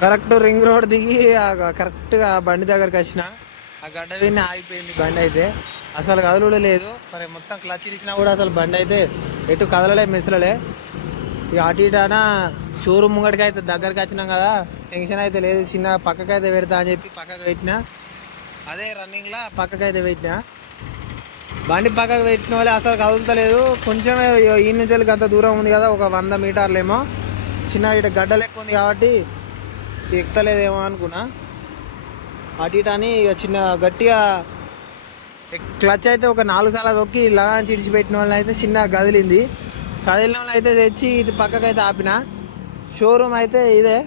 Correct ring road దిగి కరెక్ట్గా బండి దగ్గరికి వచ్చిన. ఆ గడ్డ విని ఆగిపోయింది బండి అయితే. అసలు కదలుడే లేదు. మరి మొత్తం క్లచ్ ఇచ్చినా కూడా అసలు బండి అయితే ఎటు కదలలే మెసలలే. ఇక అటు ఇటాన షోరూమ్ ముంగడికి అయితే దగ్గరికి వచ్చినాం కదా. టెన్షన్ అయితే లేదు. చిన్న పక్కకి అయితే పెడతా అని చెప్పి పక్కకు పెట్టినా. అదే రన్నింగ్లో పక్కకి అయితే పెట్టినా. బండి పక్కకు పెట్టిన వాళ్ళే అసలు కదులుతలేదు. కొంచెమే ఈ నుంచి అంత దూరం ఉంది కదా ఒక వంద మీటర్లేమో. చిన్న ఇటు గడ్డలు ఎక్కువ ఉంది కాబట్టి ఎక్కుతలేదేమో అనుకున్నా. అటు ఇటు అని ఇక చిన్న గట్టిగా క్లచ్ అయితే ఒక నాలుగు సార్లు తొక్కి లగాన్ చిడిచిపెట్టిన వాళ్ళని అయితే చిన్న కదిలింది. కదిలిన వాళ్ళు అయితే తెచ్చి ఇటు పక్కకు అయితే ఆపిన. షోరూమ్ అయితే ఇదే.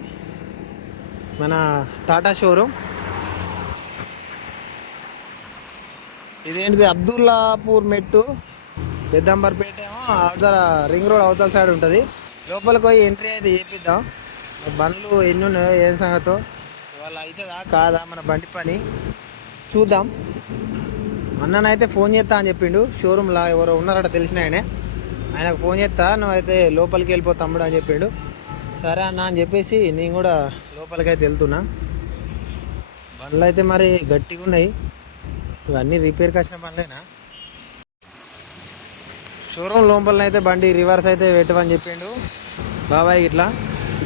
మన టాటా షోరూమ్ ఇదేంటిది? అబ్దుల్లాపూర్ మెట్టు. పెద్దంబర్పేట ఏమో అవతల రింగ్ రోడ్ అవతల సైడ్ ఉంటుంది. లోపలికి పోయి ఎంట్రీ అయితే చేపిద్దాం. బండ్లు ఎన్ని ఉన్నాయో ఏం సంగతో? వాళ్ళు అవుతుందా కాదా మన బండి పని? చూద్దాం. అన్ననైతే ఫోన్ చేస్తా అని చెప్పిండు. షోరూమ్లో ఎవరో ఉన్నారట తెలిసిన ఆయనే. ఆయనకు ఫోన్ చేస్తా నువ్వు అయితే లోపలికి వెళ్ళిపో తమ్ముడు అని చెప్పిండు. సరే అన్న అని చెప్పేసి నేను కూడా లోపలికి అయితే వెళ్తున్నా. బండ్లు అయితే మరి గట్టిగా ఉన్నాయి. ఇవన్నీ రిపేర్కి వచ్చిన బండ్లేనా? షోరూమ్ లోపలనైతే బండి రివర్స్ అయితే పెట్టమని చెప్పిండు. బాబాయ్ ఇట్లా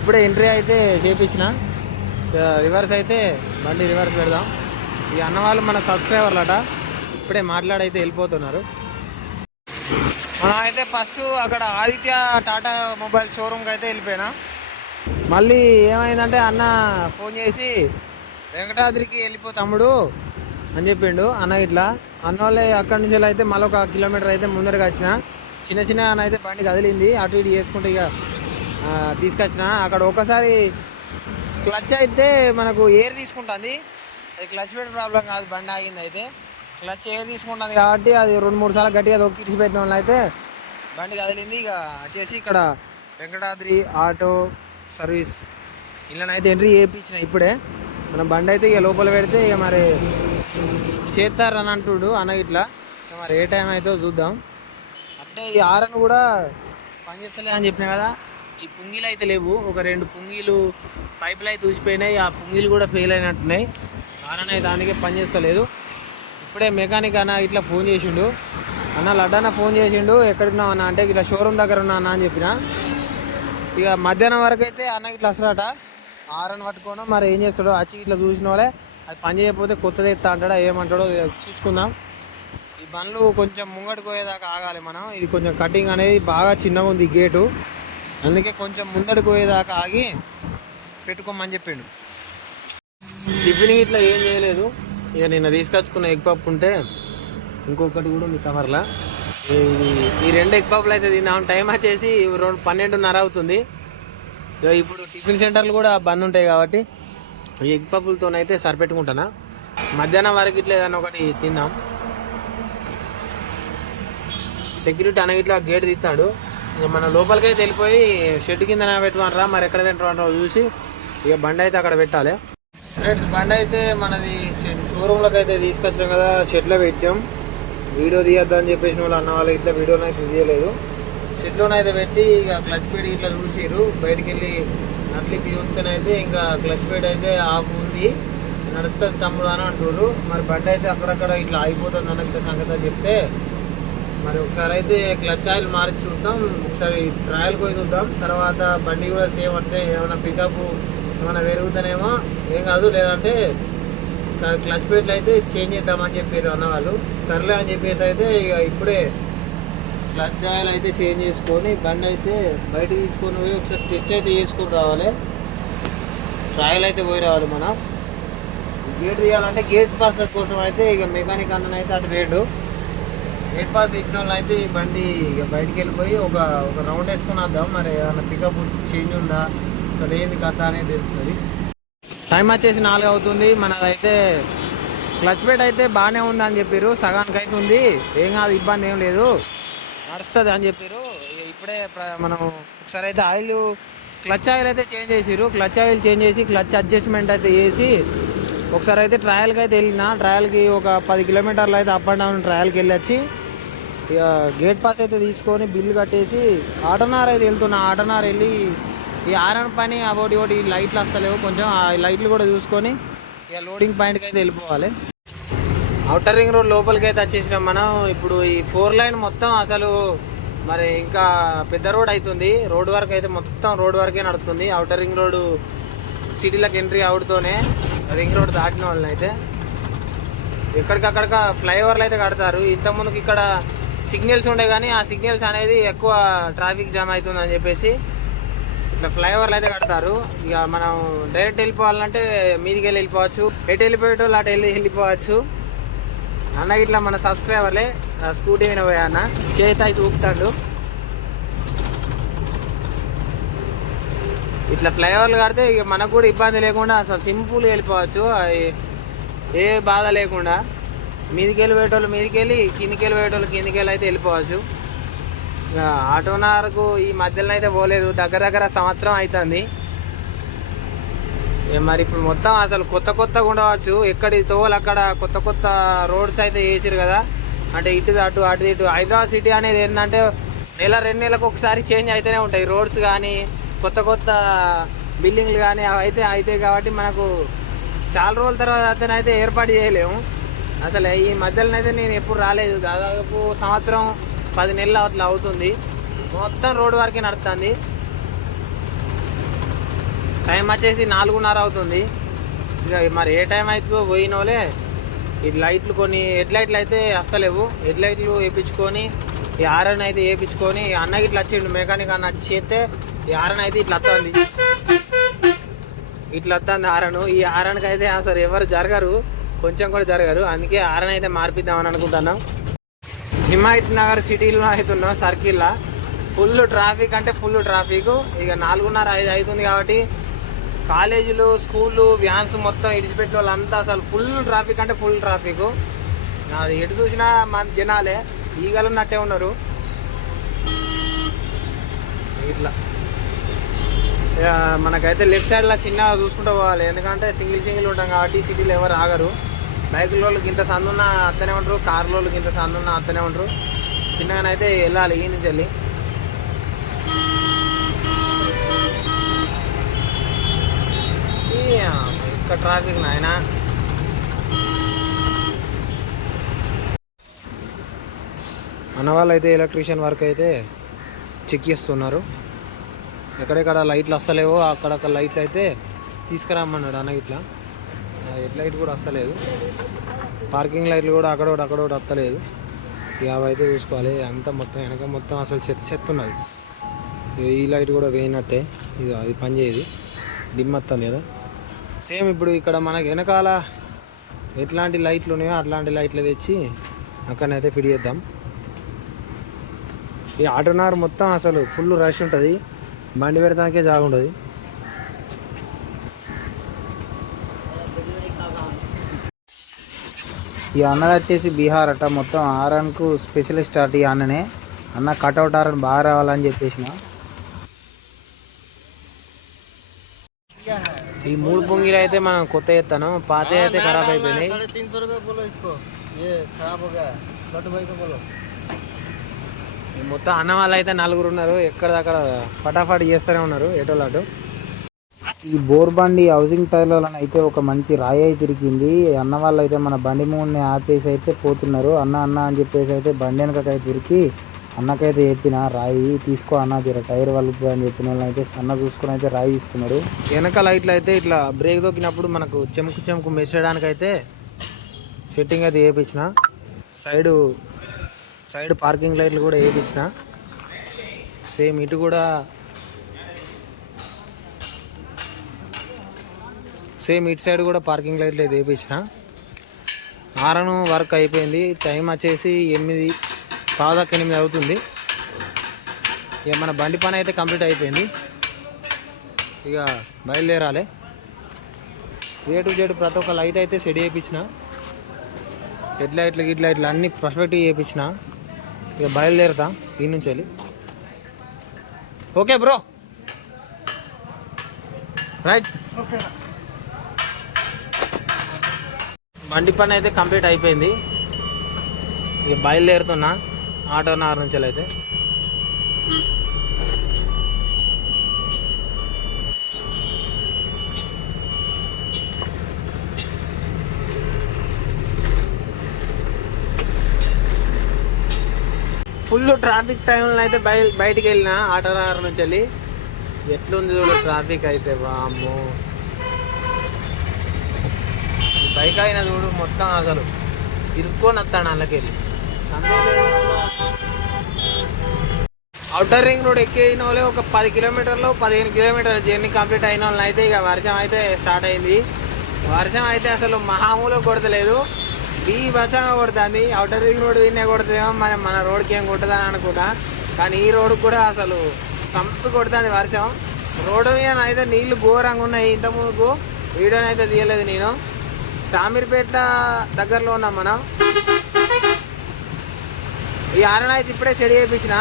ఇప్పుడే ఎంట్రీ అయితే చేయించిన రివర్స్ అయితే బండి రివర్స్ పెడదాం. ఈ అన్న వాళ్ళు మన సబ్స్క్రైబర్లట ఇప్పుడే మాట్లాడైతే వెళ్ళిపోతున్నారు. మనం అయితే ఫస్ట్ అక్కడ ఆదిత్య టాటా మొబైల్ షోరూమ్కి అయితే వెళ్ళిపోయినా. మళ్ళీ ఏమైందంటే అన్న ఫోన్ చేసి వెంకటాద్రికి వెళ్ళిపో తమ్ముడు అని చెప్పిండు. అన్న ఇట్లా అన్న వాళ్ళే అక్కడి నుంచి అయితే మళ్ళీ ఒక కిలోమీటర్ అయితే ముందరకు వచ్చిన చిన్న చిన్న అన్న అయితే బండి కదిలింది. అటు ఇటు చేసుకుంటే ఇక తీసుకొచ్చిన. అక్కడ ఒకసారి క్లచ్ అయితే మనకు ఎయిర్ తీసుకుంటుంది. అది క్లచ్ పెట్టి ప్రాబ్లం కాదు బండి ఆగింది అయితే. క్లచ్ ఎయిర్ తీసుకుంటుంది కాబట్టి అది రెండు మూడు సార్లు గట్టిగా తొక్కి పెట్టిన వాళ్ళు అయితే బండి కదిలింది. ఇక వచ్చేసి ఇక్కడ వెంకటాద్రి ఆటో సర్వీస్ ఇళ్ళనైతే ఎంట్రీ చేయించిన ఇప్పుడే. మనం బండి అయితే ఇక లోపల పెడితే ఇక మరి చేస్తారని అంటుడు అన్న ఇట్లా. ఇక మరి ఏ టైం అయితే చూద్దాం. అంటే ఈ ఆరన్ కూడా పనిచేస్తలే అని చెప్పిన కదా. ఈ పుంగీలు అయితే లేవు. ఒక రెండు పుంగీలు పైపులు అయితే ఊసిపోయినాయి. ఆ పుంగీలు కూడా ఫెయిల్ అయినట్టున్నాయి. ఆరన్ దానికే పనిచేస్తలేదు ఇప్పుడే మెకానిక్ అన్న ఇట్లా ఫోన్ చేసిండు. అన్న లడ్డన్న ఫోన్ చేసిండు. ఎక్కడున్నావు అన్న అంటే ఇట్లా షోరూమ్ దగ్గర ఉన్నా అన్న అని చెప్పిన. ఇక మధ్యాహ్నం వరకు అయితే అన్న ఇట్లా వస్తాడట ఆరని పట్టుకోవడం మరి ఏం చేస్తాడో వచ్చి ఇట్లా చూసిన వాళ్ళే అది పని చేయకపోతే కొత్తది ఎత్తా అంటాడా ఏమంటాడో చూసుకుందాం. ఈ బండ్లు కొంచెం ముంగడికి పోయేదాకా ఆగాలి మనం. ఇది కొంచెం కటింగ్ అనేది బాగా చిన్నగా ఉంది గేటు అందుకే కొంచెం ముందడికి పోయేదాకా ఆగి పెట్టుకోమని చెప్పిండు. టిఫిన్ ఇట్లా ఏం చేయలేదు. ఇక నిన్న తీసుకొచ్చుకున్న ఎగ్ పప్పు ఉంటే ఇంకొకటి కూడా ఉంది కవర్లా. ఈ- ఈ రెండు ఎగ్ పప్పులు అయితే తిందాం టైం వచ్చేసి రెండు పన్నెండున్నర అవుతుంది. ఇక ఇప్పుడు టిఫిన్ సెంటర్లు కూడా బంద్ ఉంటాయి కాబట్టి ఈ ఎగ్ పప్పులతోనైతే సరిపెట్టుకుంటానా. మధ్యాహ్నం వరకు ఇట్లా ఏదైనా ఒకటి తిందాం సెక్యూరిటీ అనగా ఇట్లా గేట్ తీస్తాడు ఇక మన లోపలికైతే వెళ్ళిపోయి షెడ్ కింద పెట్టమంటారా మరి ఎక్కడ పెట్టమంటారో చూసి ఇక బండి అయితే అక్కడ పెట్టాలి. ఫ్రెండ్స్ బండి అయితే మనది షోరూమ్లోకి అయితే తీసుకొచ్చాం కదా షెడ్లో పెట్టాం. వీడియో తీయొద్దని అని చెప్పేసిన వాళ్ళు అన్న వాళ్ళు ఇట్లా వీడియోని అయితే తీయలేదు. షెడ్లోనే అయితే పెట్టి ఇక క్లచ్ పేడ్ ఇట్లా చూసిర్రు. బయటికి వెళ్ళి నట్లికి చూస్తేనైతే ఇంకా క్లచ్ పేడ్ అయితే ఆఫ్ ఉంది. నడుస్తుంది తమ్ముడు అని అంటున్నారు మరి బండి అయితే అక్కడక్కడ ఇట్లా ఆగిపోతుంది అన్న ఇట్లా సంగతి చెప్తే మరి ఒకసారి అయితే క్లచ్ ఆయిల్ మార్చి చూద్దాం. ఒకసారి ట్రయల్ పోయి చూద్దాం. తర్వాత బండి కూడా సేమ్ అంటే ఏమైనా పికప్ ఏమైనా పెరుగుతానేమో ఏం కాదు. లేదంటే క్లచ్ ప్లేట్లు అయితే చేంజ్ చేద్దామని చెప్పారు అన్నవాళ్ళు. సర్లే అని చెప్పేసి అయితే ఇక ఇప్పుడే క్లచ్ ఆయిల్ అయితే చేంజ్ చేసుకొని బండి అయితే బయట తీసుకొని పోయి ఒకసారి టెస్ట్ అయితే చేసుకొని రావాలి. ట్రయల్ అయితే పోయి రావాలి మనం. గేట్ తీయాలంటే గేట్ పాస్ కోసం అయితే ఇక మెకానిక్ అందనైతే అటు రేటు గేట్ పాస్ తీసిన వాళ్ళు అయితే ఈ బండి ఇక బయటికి వెళ్ళిపోయి ఒక ఒక రౌండ్ వేసుకొని వద్దాం. మరి ఏమైనా పికప్ చేంజ్ ఉందా? అసలు ఏంది కథ అనేది తెలుస్తుంది. టైం వచ్చేసి నాలుగు అవుతుంది. మనదైతే క్లచ్ ప్లేట్ అయితే బాగానే ఉంది అని చెప్పారు సగానికి అయితే ఉంది. ఏం కాదు ఇబ్బంది ఏం లేదు. నడుస్తుంది అని చెప్పారు ఇక ఇప్పుడే మనం ఒకసారి అయితే ఆయిల్ క్లచ్ ఆయిల్ అయితే చేంజ్ చేసిర్రు. క్లచ్ ఆయిల్ చేంజ్ చేసి క్లచ్ అడ్జస్ట్మెంట్ అయితే చేసి ఒకసారి అయితే ట్రయల్కి అయితే వెళ్ళిన. ట్రయల్కి ఒక పది కిలోమీటర్లు అయితే అప్ అండ్ డౌన్ ట్రయల్కి వెళ్ళొచ్చి ఇక గేట్ పాస్ అయితే తీసుకొని బిల్లు కట్టేసి ఆటనార్ అయితే వెళ్తున్నా. ఆటనార్ వెళ్ళి ఈ ఆరన్ పని ఒకటి ఒకటి లైట్లు వస్తలేవు కొంచెం ఆ లైట్లు కూడా చూసుకొని ఇక లోడింగ్ పాయింట్కి అయితే వెళ్ళిపోవాలి. అవుటర్ రింగ్ రోడ్ లోపలికి అయితే వచ్చేసినాం మనం. ఇప్పుడు ఈ ఫోర్ లైన్ మొత్తం అసలు మరి ఇంకా పెద్ద రోడ్ అవుతుంది. రోడ్ వరకు అయితే మొత్తం రోడ్ వరకే నడుస్తుంది. అవుటర్ రింగ్ రోడ్ సిటీలకు ఎంట్రీ అవుడుతోనే రింగ్ రోడ్ దాటిన వాళ్ళని అయితే ఎక్కడికక్కడ ఫ్లైఓవర్లు అయితే కడతారు. ఇంతకుముందుకు ఇక్కడ సిగ్నల్స్ ఉండే కానీ ఆ సిగ్నల్స్ అనేది ఎక్కువ ట్రాఫిక్ జామ్ అవుతుందని చెప్పేసి ఇట్లా ఫ్లైఓవర్లు అయితే కడతారు. ఇక మనం డైరెక్ట్ వెళ్ళిపోవాలంటే మీదికి వెళ్ళి వెళ్ళిపోవచ్చు ఎటు వెళ్ళిపోయేటోళ్ళు అటు వెళ్ళి వెళ్ళిపోవచ్చు. అన్న ఇట్లా మన సబ్స్క్రైబర్లే స్కూటీ మీద పోయా అన్న. చేతి అయితే ఊపుతాడు. ఇట్లా ఫ్లైఓవర్లు కడితే ఇక మనకు కూడా ఇబ్బంది లేకుండా అసలు సింపుల్గా వెళ్ళిపోవచ్చు. ఏ బాధ లేకుండా. మీదికి వెళ్ళి పోయేటోళ్ళు మీదికి వెళ్ళి కిందికి వెళ్ళి పోయేటోళ్ళు కిందికి వెళ్ళి అయితే వెళ్ళిపోవచ్చు ఇక ఆటోనార్కు ఈ మధ్యలో అయితే పోలేదు దగ్గర దగ్గర సంవత్సరం అవుతుంది మరి ఇప్పుడు మొత్తం అసలు కొత్త కొత్తగా ఉండవచ్చు. ఎక్కడి తోలు అక్కడ కొత్త కొత్త రోడ్స్ అయితే వేసారు కదా. అంటే ఇటు అటు అటు ఇటు. హైదరాబాద్ సిటీ అనేది ఏంటంటే నెల రెండు నెలలకు ఒకసారి చేంజ్ అయితేనే ఉంటాయి. రోడ్స్ కానీ కొత్త కొత్త బిల్డింగ్లు కానీ అవి అయితే అవుతాయి కాబట్టి మనకు చాలా రోజుల తర్వాత అయితే ఏర్పాటు చేయలేము. అసలు ఈ మధ్యలో అయితే నేను ఎప్పుడు రాలేదు. దాదాపు సంవత్సరం పది నెలలు అట్లా అవుతుంది. మొత్తం రోడ్ వరకే నడుస్తుంది. టైం వచ్చేసి నాలుగున్నర అవుతుంది. ఇక మరి ఏ టైం అవుతుందో పోయినోలే. ఈ లైట్లు కొన్ని హెడ్ లైట్లు అయితే అస్సలేవు. హెడ్ లైట్లు వేయించుకొని ఈ ఆరన్ అయితే వేయించుకొని అన్న అన్నకి ఇట్లా వచ్చిండు మెకానిక్ అన్న వచ్చి చేస్తే ఈ ఆరన్ అయితే ఇట్లా వస్తుంది ఇట్లా వస్తుంది ఆరను ఈ ఆరన్కి అయితే అసలు ఎవరు జరగరు. కొంచెం కూడా జరగరు అందుకే ఆరన్ అయితే మార్పిద్దామని అనుకుంటున్నాం. హిమాయత్ నగర్ సిటీలో అవుతున్నాం సర్కిల్లో. ఫుల్ ట్రాఫిక్ అంటే ఫుల్ ట్రాఫిక్. ఇక నాలుగున్నర ఐదు అవుతుంది కాబట్టి కాలేజీలు స్కూళ్ళు వ్యాన్స్ మొత్తం ఇడిచిపెట్టిన వాళ్ళంతా అసలు ఫుల్ ట్రాఫిక్ అంటే ఫుల్ ట్రాఫిక్. అది ఎటు చూసినా మన జనాలే ఈగలున్నట్టే ఉన్నారు. ఇట్లా. ఇక మనకైతే లెఫ్ట్ సైడ్లో చిన్నగా చూసుకుంటూ పోవాలి. ఎందుకంటే సింగిల్ సింగిల్ ఉంటాం కాబట్టి సిటీలో ఎవరు ఆగరు. బైకుల వాళ్ళకి ఇంత సందున్న అత్తనే ఉంటారు కార్ల వాళ్ళకి ఇంత సందున్న అత్తనే ఉంటారు చిన్నగానైతే వెళ్ళాలి ఈ నుంచి వెళ్ళి. ఈ, ట్రాఫిక్ నాయన. మన వాళ్ళు అయితే ఎలక్ట్రీషియన్ వర్క్ అయితే చెక్ చేస్తున్నారు. ఎక్కడెక్కడ లైట్లు వస్తలేవో అక్కడక్కడ లైట్లు అయితే తీసుకురమ్మన్నాడు అన్న ఇట్లా. హెడ్ లైట్ కూడా వస్తలేదు. పార్కింగ్ లైట్లు కూడా అక్కడ ఒకటి అక్కడ ఒకటి వస్తలేదు. ఇక అవైతే చూసుకోవాలి. అంతా మొత్తం వెనక మొత్తం అసలు చెత్త చెత్త ఉన్నది. ఈ లైట్ కూడా వేయినట్టే. ఇది అది పనిచేయదు డిమ్ వస్తుంది కదా. సేమ్ ఇప్పుడు ఇక్కడ మనకి వెనకాల ఎట్లాంటి లైట్లు ఉన్నాయో అట్లాంటి లైట్లు తెచ్చి అక్కడనైతే ఫిట్ చేద్దాం. ఈ ఆటోనార్ మొత్తం అసలు ఫుల్ రష్ ఉంటుంది. బండి పెడతానికే జాగా ఉంటుంది. ఈ అన్నది వచ్చేసి బీహార్ అట మొత్తం ఆరన్కు స్పెషలిస్ట్ అట ఈ అన్ననే. అన్న కట్అవుట్ ఆరన్ బాగా రావాలని చెప్పేసిన. ఈ మూడు పొంగిలు అయితే మనం కొత్త ఎత్తాను. పాత అయితే ఖరాబ్ అయిపోయినాయి. మొత్తం అన్న వాళ్ళు అయితే నలుగురు ఉన్నారు. ఎక్కడ దాకా ఫటాఫట్ చేస్తూనే ఉన్నారు ఎటోలాటు ఈ బోర్ బండి హౌసింగ్ టైర్లలో అయితే ఒక మంచి రాయి అయితే తిరిగింది. అన్న వాళ్ళు అయితే మన బండి మూడిని ఆపేసి అయితే పోతున్నారు. అన్న అన్న అని చెప్పేసి అయితే బండి వెనకకైతే తిరిగి అన్నకైతే చెప్పిన రాయి తీసుకో అన్న జర టైర్ వలుపు అని చెప్పిన వాళ్ళని అయితే అన్న చూసుకొని అయితే రాయి ఇస్తున్నాడు వెనక లైట్లు అయితే ఇట్లా బ్రేక్ దొక్కినప్పుడు మనకు చెముకు చెముకు మెచ్చడానికి అయితే సెట్టింగ్ అయితే వేయించిన సైడు సైడ్ పార్కింగ్ లైట్లు కూడా వేయించిన సేమ్ ఇటు కూడా సేమ్ ఇటు సైడ్ కూడా పార్కింగ్ లైట్లు అయితే వేయించిన ఆరను వర్క్ అయిపోయింది. టైం వచ్చేసి ఎనిమిది పావుదాకా ఎనిమిది అవుతుంది. ఇక మన బండి పని అయితే కంప్లీట్ అయిపోయింది. ఇక బయలుదేరాలి. ఏ టు జెడ్ ప్రతి ఒక్క లైట్ అయితే సెట్ చేయించిన. హెడ్ లైట్లు గిడ్ లైట్లు అన్నీ పర్ఫెక్ట్గా చేయించిన. ఇక బయలుదేరుతా ఈ నుంచి వెళ్ళి. Okay bro. రైట్. ఓకే బండి పని అయితే కంప్లీట్ అయిపోయింది. ఇక బయలుదేరుతున్నా ఆటోనగర్ నుంచి అయితే ఫుల్ ట్రాఫిక్ టైంలో అయితే బయ బయటికి వెళ్ళిన ఆటోనగర్ నుంచి వెళ్ళి ఎట్లుంది చూడు ట్రాఫిక్ అయితే వామ్మో. బైక్ అయిన చూడు మొత్తం అసలు. ఇరుక్కొని వస్తాడు అందుకెళ్ళి అవుటర్ రింగ్ రోడ్ ఎక్కిన వాళ్ళే ఒక పది కిలోమీటర్లు పదిహేను కిలోమీటర్ల జర్నీ కంప్లీట్ అయిన వాళ్ళు అయితే ఇక వర్షం అయితే స్టార్ట్ అయింది. వర్షం అయితే అసలు మహామూలు కొడతలేదు. ఈ బచ్చంగా కొడుతుంది. అవుటర్ రింగ్ రోడ్ తిన్నే కొడుతుందేమో మన మన రోడ్కి ఏం కొట్టదని అనుకుంటా. కానీ ఈ రోడ్ కూడా అసలు సంపు కొడుతుంది వర్షం. రోడ్డు మీద అయితే నీళ్ళు ఘోరంగా ఉన్నాయి ఇంత ముందుకు వీడియోని అయితే తీయలేదు నేను. షామీర్పేట దగ్గరలో ఉన్నాం మనం. ఈ ఆరణ అయితే ఇప్పుడే సెడి చేయించిన.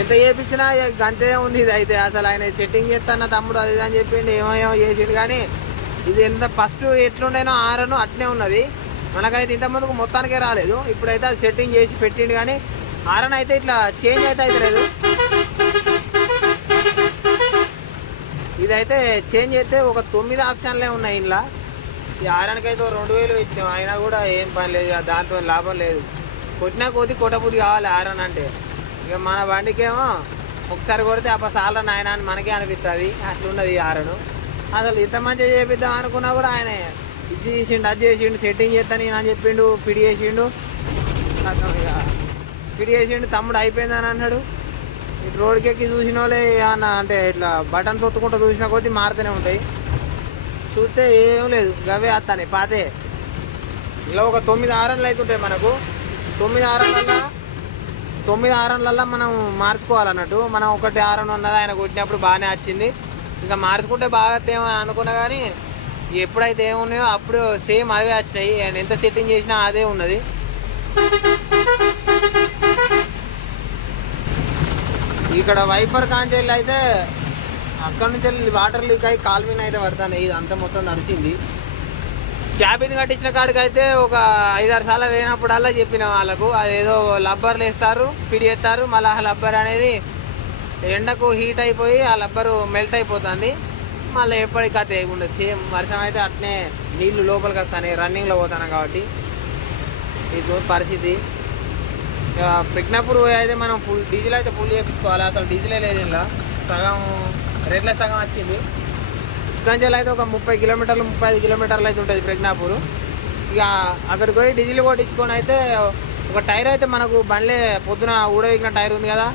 ఎంత చేయించినా గంతే ఉంది ఇది అయితే. అసలు ఆయన సెట్టింగ్ చేస్తాను తమ్ముడు అది అని చెప్పిండు ఏమేమో చేసిండు కానీ ఇది ఎంత ఫస్ట్ ఎట్లుండేనో ఆరను అట్నే ఉన్నది. మనకైతే ఇంత ముందుకు మొత్తానికే రాలేదు. ఇప్పుడైతే అది సెట్టింగ్ చేసి పెట్టిండు కానీ ఆరన్ అయితే ఇట్లా చేంజ్ అయితే అయితే లేదు. ఇదైతే చేంజ్ అయితే ఒక తొమ్మిది ఆప్షన్లే ఉన్నాయి ఇంట్లో ఈ ఆరానికి అయితే రెండు వేలు ఇచ్చాం. అయినా కూడా ఏం పని లేదు. దాంతో లాభం లేదు. కొట్టినా కొద్ది కొట్టబుద్ధి కావాలి ఆరన్ అంటే. ఇక మన బండికేమో ఒకసారి కొడితే అప్ప సాలరా నాయన అని మనకే అనిపిస్తుంది. అట్లున్నది ఈ ఆరను. అసలు ఇంత మంచిగా చేపిద్దాం అనుకున్నా కూడా ఆయన ఇది చేసిండు అది చేసిండు సెట్టింగ్ చేస్తాను నేను అని చెప్పిండు పిడి చేసిండు. ఇక. పిడి చేసిండు తమ్ముడు అయిపోయిందని అన్నాడు. ఇటు రోడ్కి ఎక్కి చూసిన వాళ్ళే ఏమన్నా అంటే ఇట్లా బటన్స్ ఒత్తుకుంటూ చూసిన కొద్దీ మారుతూనే ఉంటాయి. చూస్తే ఏం లేదు. గవే వస్తాయి పాతే. ఇలా ఒక తొమ్మిది ఆరన్లు అవుతుంటాయి మనకు. తొమ్మిది ఆరన్లల్లా తొమ్మిది ఆరన్లల్లా మనం మార్చుకోవాలన్నట్టు. మనం ఒకటి ఆరన్ ఉన్నది ఆయన కొట్టినప్పుడు బాగానే వచ్చింది. ఇంకా మార్చుకుంటే బాగా ఏమో అనుకున్నా కానీ ఎప్పుడైతే ఏమున్నాయో అప్పుడు సేమ్ అవే వచ్చినాయి. ఆయన ఎంత సెట్టింగ్ చేసినా అదే ఉన్నది. ఇక్కడ వైపర్ కాంచెల్ అయితే అక్కడ నుంచి వెళ్ళి వాటర్ లీక్ అయ్యి కాల్విన్ అయితే పడతాను. ఇది అంతా మొత్తం నడిచింది. క్యాబిన్ కట్టించిన కాడికైతే ఒక ఐదారు సార్లు వేయినప్పుడల్లా చెప్పిన వాళ్ళకు అదేదో లబ్బర్లు వేస్తారు పిడి వేస్తారు మళ్ళీ ఆ లబ్బర్ అనేది ఎండకు హీట్ అయిపోయి ఆ లబ్బరు మెల్ట్ అయిపోతుంది. మళ్ళీ ఎప్పటికీ కథ వేయకుండా సేమ్ వర్షం అయితే అట్నే నీళ్ళు లోపలికి వస్తాయి రన్నింగ్లో పోతాను కాబట్టి. ఇది పరిస్థితి. ఇక పిక్నప్పుడు అయితే మనం ఫుల్ డీజిల్ అయితే ఫుల్ చేయించుకోవాలి అసలు డీజిలే లేదు ఇలా సగం రేట్ల సగం వచ్చింది. గంజలు అయితే ఒక ముప్పై కిలోమీటర్లు ముప్పై ఐదు కిలోమీటర్లు అయితే ఉంటుంది ప్రజ్ఞాపూర్. ఇక అక్కడికి పోయి డీజిల్ కొట్టించుకొని అయితే ఒక టైర్ అయితే మనకు బండ్లే పొద్దున ఊడవిగిన టైర్ ఉంది కదా.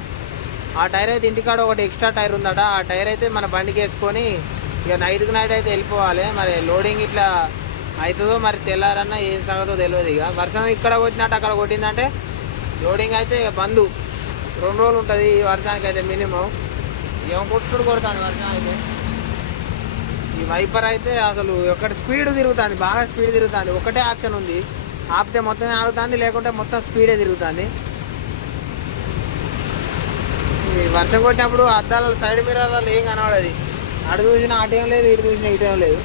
ఆ టైర్ అయితే ఇంటికాడ ఒకటి ఎక్స్ట్రా టైర్ ఉందట. ఆ టైర్ అయితే మన బండికి వేసుకొని ఇక నైట్కి నైట్ అయితే వెళ్ళిపోవాలి. మరి లోడింగ్ ఇట్లా అవుతుందో మరి తెల్లారన్నా ఏం సంగతో తెలియదు ఇక. వర్షం ఇక్కడ కొట్టినట్టు అక్కడ కొట్టిందంటే లోడింగ్ అయితే ఇక బంద్. రెండు రోజులు ఉంటుంది ఈ వర్షానికి అయితే మినిమం ఏం కొట్టుడు కొడుతుంది వర్షం అయితే ఈ వైపర్ అయితే అసలు ఒకటి స్పీడ్ తిరుగుతుంది బాగా స్పీడ్ తిరుగుతుంది. ఒకటే ఆప్షన్ ఉంది. ఆపితే మొత్తం ఆగుతుంది లేకుంటే మొత్తం స్పీడే తిరుగుతుంది. వర్షం కొట్టినప్పుడు అద్దాల సైడ్ మిర్రర్లలో ఏం కనబడదు? అటు చూసినా అటు ఏం లేదు ఇటు చూసినా ఇటు ఏం లేదు.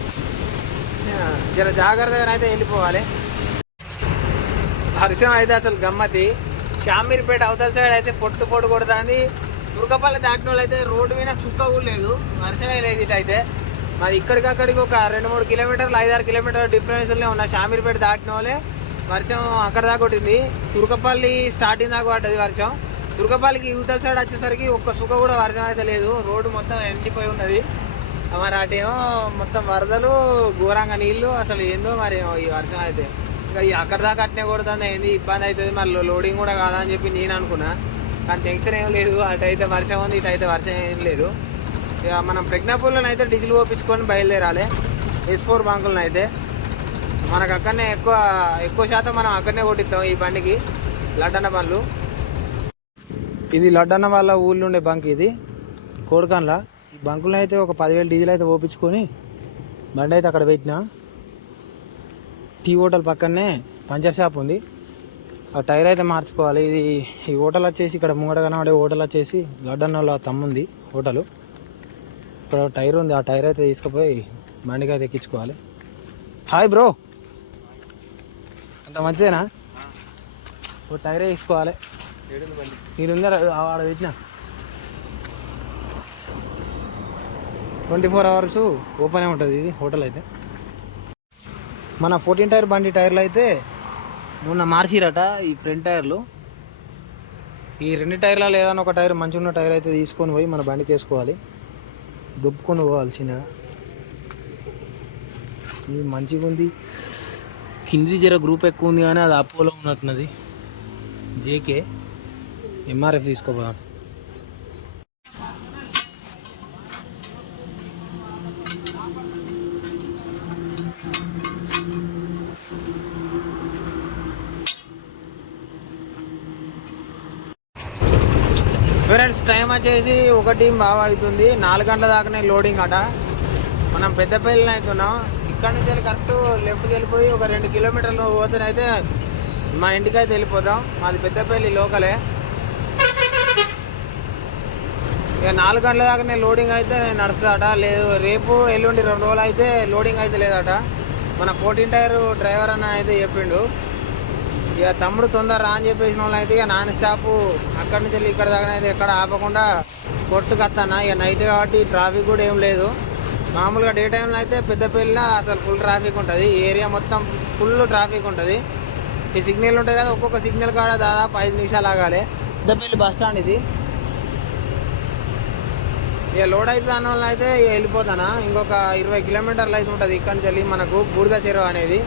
జర జాగ్రత్తగా అయితే వెళ్ళిపోవాలి. వర్షం అయితే అసలు గమ్మతి. షామీర్పేట అవతల సైడ్ అయితే పొట్టు పొట్టు కొడుతుంది. తుర్కపల్లి దాటిన వాళ్ళు అయితే రోడ్డు మీద చుక్క కూడా లేదు. వర్షమే లేదు ఇటైతే. అయితే మరి ఇక్కడికక్కడికి ఒక రెండు మూడు కిలోమీటర్లు ఐదారు కిలోమీటర్ల డిఫరెన్స్లో ఉన్న. షామీర్పేట దాటిన వాళ్ళే వర్షం అక్కడ దాకా కొట్టింది. తుర్కపల్లి స్టార్టింగ్ దాకా పడ్డది వర్షం. తుర్కపల్లికి యువతల సైడ్ వచ్చేసరికి ఒక్క సుఖ కూడా వర్షం అయితే లేదు. రోడ్డు మొత్తం ఎండిపోయి ఉన్నది. మరి అటేమో మొత్తం వరదలు ఘోరంగా నీళ్ళు అసలు ఏందో మరి ఈ వర్షం అయితే. ఇంకా ఈ అక్కడ దాకా అట్నే కొడుతుంది ఏంది? ఇబ్బంది అవుతుంది. మరి లోడింగ్ కూడా కాదని చెప్పి నేను అనుకున్నా. కానీ టెన్షన్ ఏం లేదు. అటు అయితే వర్షం ఉంది ఇటు అయితే వర్షం ఏం లేదు. ఇక మనం ప్రజ్ఞాపూర్లో అయితే డీజిల్ పోపించుకొని బయలుదేరాలి. ఎస్ ఫోర్ బంకులను అయితే. మనకు అక్కడనే ఎక్కువ ఎక్కువ శాతం మనం అక్కడనే కొట్టిస్తాం ఈ బండికి. లడ్డన్న బండ్లు. ఇది లడ్డన్న వాళ్ళ ఊళ్ళో ఉండే బంక్ ఇది. కోడకాన్లా ఈ బంకులను అయితే ఒక పదివేలు డీజిల్ అయితే పోపించుకొని బండి అయితే అక్కడ పెట్టిన. టీ హోటల్ పక్కనే పంచర్ షాప్ ఉంది. టైర్ అయితే మార్చుకోవాలి. ఇది ఈ హోటల్ వచ్చేసి ఇక్కడ ముంగట కనబడే హోటల్ వచ్చేసి లడ్డన్న తమ్ముంది హోటల్. ఇక్కడ టైర్ ఉంది. ఆ టైర్ అయితే తీసుకుపోయి బండికి అయితే ఎక్కించుకోవాలి. Hi bro. అంత మంచిదేనా? ఒక టైరే తీసుకోవాలి. మీరుందా ఆడ పెట్టిన. ట్వంటీ ఫోర్ అవర్స్ ఓపెన్ ఉంటుంది ఇది హోటల్ అయితే. మన ఫోర్టీన్ టైర్ బండి టైర్లు అయితే మొన్న మార్చిరట ఈ ఫ్రంట్ టైర్లు. ఈ రెండు టైర్లలో ఏదైనా ఒక టైర్ మంచిగా ఉన్న టైర్ అయితే తీసుకొని పోయి మన బండికి వేసుకోవాలి. దుప్పుకొని పోవాల్సిన. ఇది మంచిగా ఉంది కింది జర గ్రూప్ ఎక్కువ ఉంది కానీ అది అపోలో ఉన్నట్టున్నది. జేకే ఎంఆర్ఎఫ్ తీసుకోపోదాం ఫ్రెండ్స్ టైం వచ్చేసి ఒకటి బాగా అవుతుంది నాలుగు గంటల దాకానే లోడింగ్ అట. మనం పెద్దపల్లిని అవుతున్నాం ఇక్కడ నుంచి వెళ్ళి కరెక్ట్ లెఫ్ట్కి వెళ్ళిపోయి ఒక రెండు కిలోమీటర్లు పోతేనైతే మా ఇంటికైతే వెళ్ళిపోతాం. మాది పెద్దపల్లి లోకలే. ఇక నాలుగు గంటల దాకానే లోడింగ్ అయితే నడుస్తుందట. లేదు రేపు ఎల్లుండి రెండు రోజులు అయితే లోడింగ్ అయితే లేదట. మన ఫోర్టీన్ టైర్ డ్రైవర్ అన్న అయితే చెప్పిండు. ఇక తమ్ముడు తొందర రా అని చెప్పేసిన వాళ్ళు అయితే ఇక నాన్ స్టాప్ అక్కడి నుంచి వెళ్ళి ఇక్కడ దాకా అయితే ఎక్కడ ఆపకుండా కొట్టుకొస్తాను ఇక నైట్ కాబట్టి ట్రాఫిక్ కూడా ఏం లేదు. మామూలుగా డే టైంలో అయితే పెద్దపల్లిలో అసలు ఫుల్ ట్రాఫిక్ ఉంటుంది. ఏరియా మొత్తం ఫుల్ ట్రాఫిక్ ఉంటుంది. ఈ సిగ్నల్ ఉంటుంది కదా ఒక్కొక్క సిగ్నల్ కాడ దాదాపు ఐదు నిమిషాలు ఆగాలి. పెద్దపల్లి బస్ స్టాండ్ ఇది. ఇక లోడ్ అయితే దాని వల్ల అయితే ఇక వెళ్ళిపోతానా. ఇంకొక ఇరవై కిలోమీటర్లు అయితే ఉంటుంది. ఇక్కడ నుంచి వెళ్ళి మనకు బూడిద చెరువు అనేది.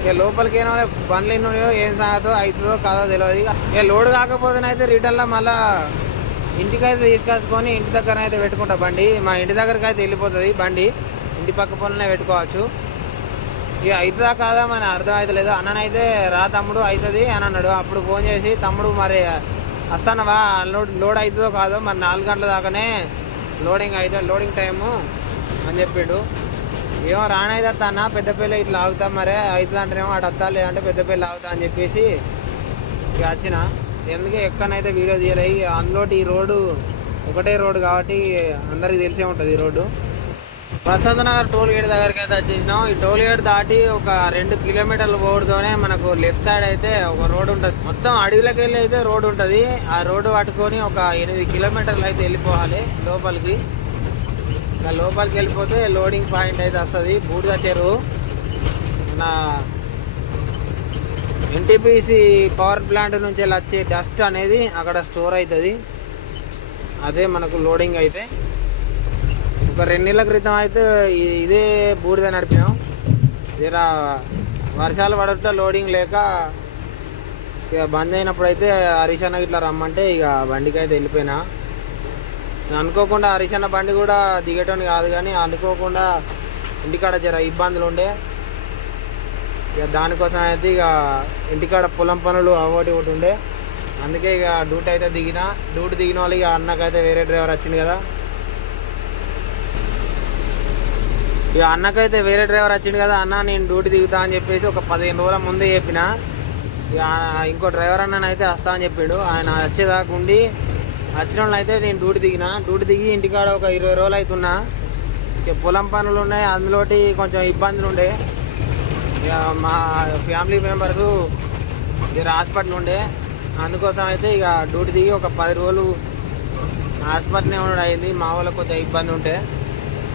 ఇక లోపలికి ఏమో బండ్లు ఎన్ని ఉన్నాయో ఏం సంగతో అవుతుందో కాదో తెలియదు ఇక ఇక లోడ్ కాకపోతేనైతే రిటర్న్లో మళ్ళా ఇంటికైతే తీసుకొచ్చుకొని ఇంటి దగ్గర అయితే పెట్టుకుంటా బండి. మా ఇంటి దగ్గరికి అయితే వెళ్ళిపోతుంది బండి. ఇంటి పక్క పనులనే పెట్టుకోవచ్చు. ఇక అవుతుందా కాదా మన అర్థం అవుతలేదు అన్ననైతే రా తమ్ముడు అవుతుంది అని అన్నాడు. అప్పుడు ఫోన్ చేసి తమ్ముడు మరి వస్తానవా? లోడ్ లోడ్ అవుతుందో కాదో? మరి నాలుగు గంటల దాకానే లోడింగ్ అయితే లోడింగ్ టైము అని చెప్పిండు. ఏమో రానైతే అన్న పెద్దపల్లి ఇట్లా ఆగుతాం మరే అవుతుంది అంటేనేమో అటు వస్తా లేదంటే పెద్దపల్లి ఆగుతా అని చెప్పేసి ఇక వచ్చిన. ఎందుకే ఎక్కడనైతే వీడియో తీయలే అందులో అందులోటి ఈ రోడ్డు ఒకటే రోడ్డు కాబట్టి అందరికి తెలిసే ఉంటుంది ఈ road. Prashant Nagar toll gate దగ్గరికి అయితే వచ్చేసినాం. ఈ టోల్ గేట్ దాటి ఒక రెండు కిలోమీటర్లు పోవడంతోనే మనకు లెఫ్ట్ సైడ్ అయితే ఒక రోడ్డు ఉంటుంది. మొత్తం అడవిలోకి వెళ్ళి అయితే రోడ్డు ఉంటుంది. ఆ రోడ్డు పట్టుకొని ఒక ఎనిమిది కిలోమీటర్లు అయితే వెళ్ళిపోవాలి లోపలికి. ఇంకా లోపలికి వెళ్ళిపోతే లోడింగ్ పాయింట్ అయితే వస్తుంది. బూడిద చెరువు. మన ఎన్టీపీసీ పవర్ ప్లాంట్ నుంచి వచ్చే డస్ట్ అనేది అక్కడ స్టోర్ అవుతుంది. అదే మనకు లోడింగ్ అయితే. ఒక రెండు నెలల క్రితం అయితే ఇదే బూడిద నడిపినాం జరా వర్షాలు పడట లోడింగ్ లేక ఇక బంద్ అయినప్పుడు అయితే హరీష్ అన్న ఇట్లా రమ్మంటే ఇక బండికి అయితే వెళ్ళిపోయినా. అనుకోకుండా హరిచన్న బండి కూడా దిగటం కాదు కానీ అనుకోకుండా ఇంటికాడ జర ఇబ్బందులు ఉండే. ఇక దానికోసం అయితే ఇక ఇంటికాడ పొలం పనులు అవోటి ఒకటి ఉండే. అందుకే ఇక డ్యూటీ అయితే దిగిన. డ్యూటీ దిగిన వాళ్ళు ఇక అన్నకైతే వేరే డ్రైవర్ వచ్చింది కదా. ఇక అన్నకైతే వేరే డ్రైవర్ వచ్చిండు కదా అన్న నేను డ్యూటీ దిగుతా అని చెప్పేసి ఒక పదిహేను రోజుల ముందే చెప్పిన. ఇక ఇంకో డ్రైవర్ అన్న అయితే వస్తా అని చెప్పాడు. ఆయన వచ్చేదాకా ఉండి వచ్చిన అయితే నేను డ్యూటీ దిగిన. డ్యూటీ దిగి ఇంటికాడ ఒక ఇరవై రోజులు అవుతున్నా ఇక పొలం పనులు ఉన్నాయి అందులోటి కొంచెం ఇబ్బందులు ఉండే ఇక మా ఫ్యామిలీ మెంబర్స్ జర హాస్పిటల్ ఉండే అందుకోసం అయితే ఇక డ్యూటీ దిగి ఒక పది రోజులు హాస్పిటల్నే ఉండడం అయింది. మా వాళ్ళకి కొంచెం ఇబ్బంది ఉంటే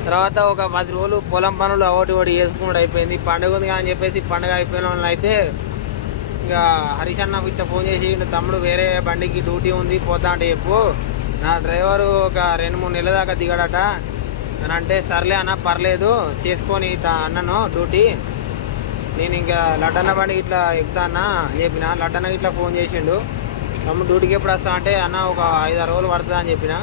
తర్వాత ఒక పది రోజులు పొలం పనులు ఒకటి ఒకటి చేసుకున్నాడు. అయిపోయింది. పండుగ ఉంది అని చెప్పేసి పండుగ అయిపోయిన వాళ్ళు అయితే ఇక హరీష్ అన్న ఇట్లా ఫోన్ చేసి తమ్ముడు వేరే బండికి డ్యూటీ ఉంది పోతా అంటే చెప్పు. నా డ్రైవరు ఒక రెండు మూడు నెలల దాకా దిగాడట. అని అంటే సర్లే అన్న పర్లేదు. చేసుకొని అన్నను డ్యూటీ. నేను ఇంకా లడ్డన్న బండి ఇట్లా ఎక్కుతా అన్న చెప్పిన. లడ్డన్న ఇట్లా ఫోన్ చేసిండు. తమ్ముడు డ్యూటీకి ఎప్పుడు వస్తా అంటే అన్న ఒక ఐదు ఆరు రోజులు పడుతుంది అని చెప్పిన.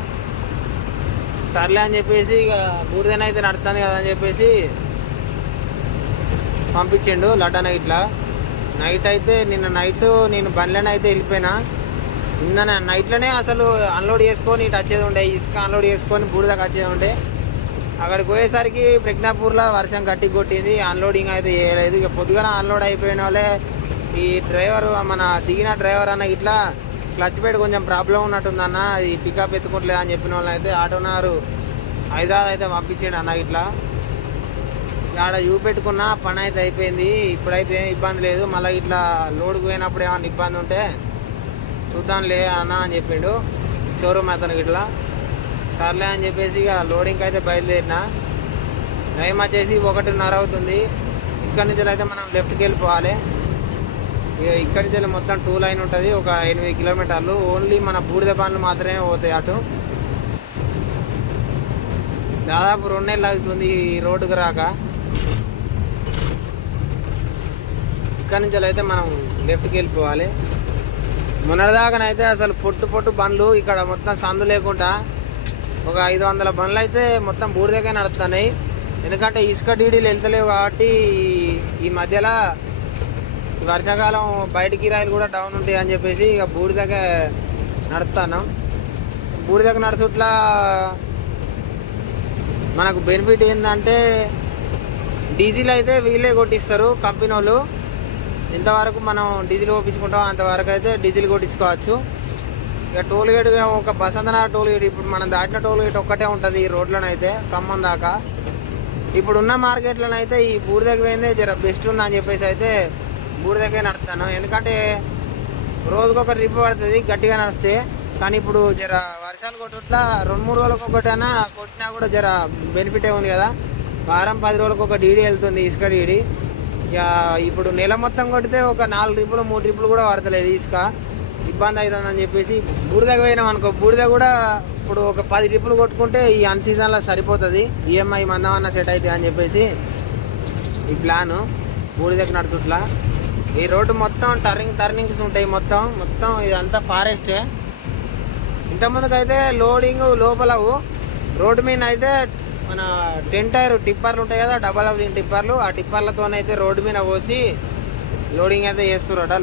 సర్లే అని చెప్పేసి ఇక బూడిదైనా అయితే నడుస్తుంది కదా అని చెప్పేసి పంపించిండు లడ్డన్న ఇట్లా నైట్ అయితే నిన్న నైట్ నేను బండ్లోనే అయితే వెళ్ళిపోయినా. నిన్న నైట్లోనే అసలు అన్లోడ్ చేసుకొని ఇటు వచ్చేది ఉండే ఇసుక అన్లోడ్ చేసుకొని బూడిదాకా వచ్చేది ఉండే. అక్కడికి పోయేసరికి ప్రజ్ఞాపూర్లో వర్షం గట్టి కొట్టింది అన్లోడింగ్ అయితే చేయలేదు. ఇక పొద్దుగాన అన్లోడ్ అయిపోయిన వాళ్ళే ఈ డ్రైవర్ మన దిగిన డ్రైవర్ అన్న ఇట్లా క్లచ్ పెట్టి కొంచెం ప్రాబ్లం ఉన్నట్టుందన్న అది పికప్ ఎత్తుకోవట్లేదు అని చెప్పిన వాళ్ళు అయితే ఆటోనారు. హైదరాబాద్ అయితే పంపించాడు అన్న ఇట్లా. ఆడ చూపెట్టుకున్న పని అయితే అయిపోయింది. ఇప్పుడైతే ఏం ఇబ్బంది లేదు. మళ్ళీ ఇట్లా లోడ్కి పోయినప్పుడు ఏమైనా ఇబ్బంది ఉంటే చూద్దాంలే అన్న అని చెప్పిండు. షోరూమ్ అతనికి ఇట్లా. సర్లే అని చెప్పేసి ఇక లోడింగ్కి అయితే బయలుదేరిన. టైం వచ్చేసి ఒకటిన్నర అవుతుంది. ఇక్కడి నుంచి అయితే మనం లెఫ్ట్కి వెళ్ళిపోవాలి. ఇక ఇక్కడి నుంచి మొత్తం టూ లైన్ ఉంటుంది. ఒక ఎనిమిది కిలోమీటర్లు. ఓన్లీ మన బూడిద పనులు మాత్రమే పోతాయి అటు. దాదాపు రెండు నెలలు అవుతుంది ఈ రోడ్డుకు రాక. ఇక్కడి నుంచి అయితే మనం లెఫ్ట్కి వెళ్ళిపోవాలి. మొన్నటిదాకానైతే అసలు పొట్టు పొట్టు బండ్లు ఇక్కడ మొత్తం సందు లేకుండా ఒక ఐదు వందల బండ్లు అయితే మొత్తం బూడిదకే నడుస్తున్నాయి. ఎందుకంటే ఇసుక డీడీలు వెళ్తలేవు కాబట్టి ఈ- మధ్యలో వర్షాకాలం బయట కిరాయిలు కూడా డౌన్ ఉంటాయి అని చెప్పేసి ఇక బూడిదకే నడుస్తున్నాం. బూడిదకి నడుచుట్లా మనకు బెనిఫిట్ ఏంటంటే డీజిల్ అయితే వీళ్ళే కొట్టిస్తారు కంపెనీ వాళ్ళు ఎంతవరకు మనం డీజిల్ కొట్టించుకుంటాం అంతవరకు అయితే డీజిల్ కొట్టించుకోవచ్చు. ఇక టోల్ గేట్ ఒక బసంతన టోల్ గేట్ ఇప్పుడు మనం దాటిన టోల్ గేట్ ఒక్కటే ఉంటుంది ఈ రోడ్లోనైతే ఖమ్మం దాకా. ఇప్పుడున్న మార్కెట్లోనైతే ఈ బూడిదకి పోయిందే జర బెస్ట్ ఉందని చెప్పేసి అయితే బూడిదకే నడుస్తాను ఎందుకంటే రోజుకొక ట్రిప్ పడుతుంది గట్టిగా నడిస్తే. కానీ ఇప్పుడు జర వర్షాలు కొట్టుట్లా రెండు మూడు రోజులకు ఒకటైనా కొట్టినా కూడా జర బెనిఫిటే ఉంది కదా. వారం పది రోజులకు ఒక డీడీ వెళ్తుంది ఇసుక డీడీ. ఇక ఇప్పుడు నెల మొత్తం కొడితే ఒక నాలుగు ట్రిప్పులు మూడు ట్రిప్పులు కూడా పడతలేదు ఇసుక. ఇబ్బంది అవుతుందని చెప్పేసి బూడిదకి పోయినాం అనుకో బూడిద కూడా ఇప్పుడు ఒక పది ట్రిప్పులు కొట్టుకుంటే ఈ అన్ సీజన్లో సరిపోతుంది. ఈఎంఐ మందమన్న సెట్ అవుతుంది అని చెప్పేసి ఈ ప్లాను. బూడిదకి నడుచుట్లా. ఈ రోడ్డు మొత్తం టర్నింగ్ టర్నింగ్స్ ఉంటాయి మొత్తం. మొత్తం ఇదంతా ఫారెస్టే. ఇంతకుముందుకైతే లోడింగ్ లోపలవు. రోడ్డు మీద అయితే మన టెన్ టైర్ టిప్పర్లు ఉంటాయి కదా డబల్ అవ్ టిప్పర్లు ఆ టిప్పర్లతోనైతే రోడ్డు మీద పోసి లోడింగ్ అయితే చేస్తున్నారట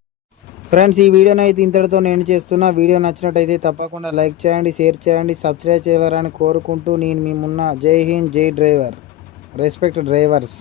ఫ్రెండ్స్ ఈ వీడియోని అయితే ఇంతటితో నేను చేస్తున్నా. వీడియో నచ్చినట్టయితే తప్పకుండా లైక్ చేయండి షేర్ చేయండి సబ్స్క్రైబ్ చేయాలని కోరుకుంటూ నేను మేమున్న జై హింద్ జై డ్రైవర్. Respect drivers